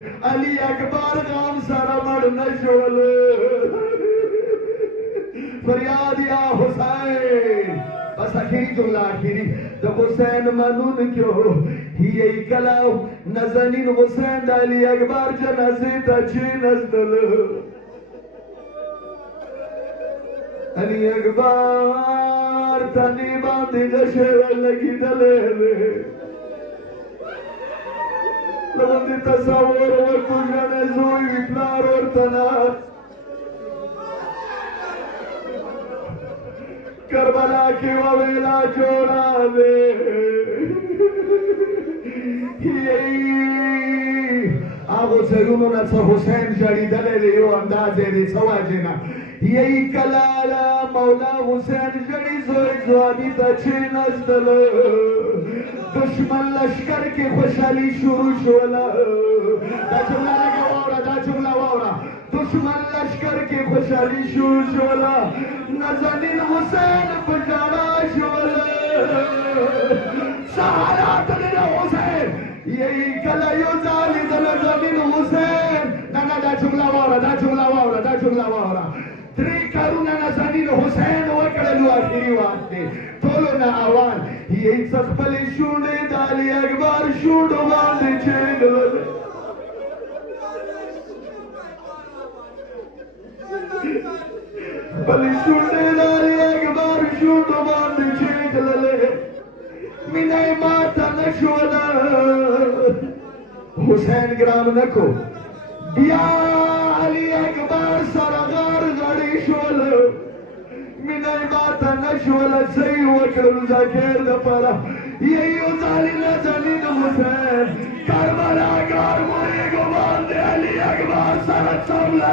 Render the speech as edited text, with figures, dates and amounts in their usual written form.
अली अकबर गाम सारा मड़ नशोल फरियाद या हुसैन। बस आखिरी जुमला आखिरी जब हुसैन मनून क्यों ही कलाव नजनीन हुसैन अली अकबर जनाजे तचे नजदल अली अकबर तनी बांधी नशे लगी दले लबंदी तस्वुर और कुजने जोई विप्लार और तनार करबला की ववेला जोड़ा दे आगो सरूनो ना सर हुसैन जड़ी दले ले यो अंदाजे दे सवाजेना यही कलाला मौला हुसैन जड़ी जोई जोड़ी तचे नस्दल दुश्मन लश्कर की खुशहाली शुरू शोला वावरा दुश्मन लश्कर की खुशहाली शुरू शोला नजनीन हुसैन बजाना शोला सहारा तले हुसैन यही कलायो जाली नजनीन हुसैन ना दा जुमला वावरा त्रि करुणा नजनीन हुसैन वकड़लू आखिरी वास्ते तोलो ना आवान यही सकबली शूने दाली अकबर शूडो बांधे चेंगल बली शूने दाली अकबर शूडो बांधे चेंगल मिने माता नशोला हुसैन ग्राम नको बिया अली अकबर सरगार गाड़ी शोलो मिनाई माता नशोला सही वकड़ू जाकेर दपरा यही उजाली नजनीन हुसैन करबला गार मोरे को बांधे अली अकबर सरत सबला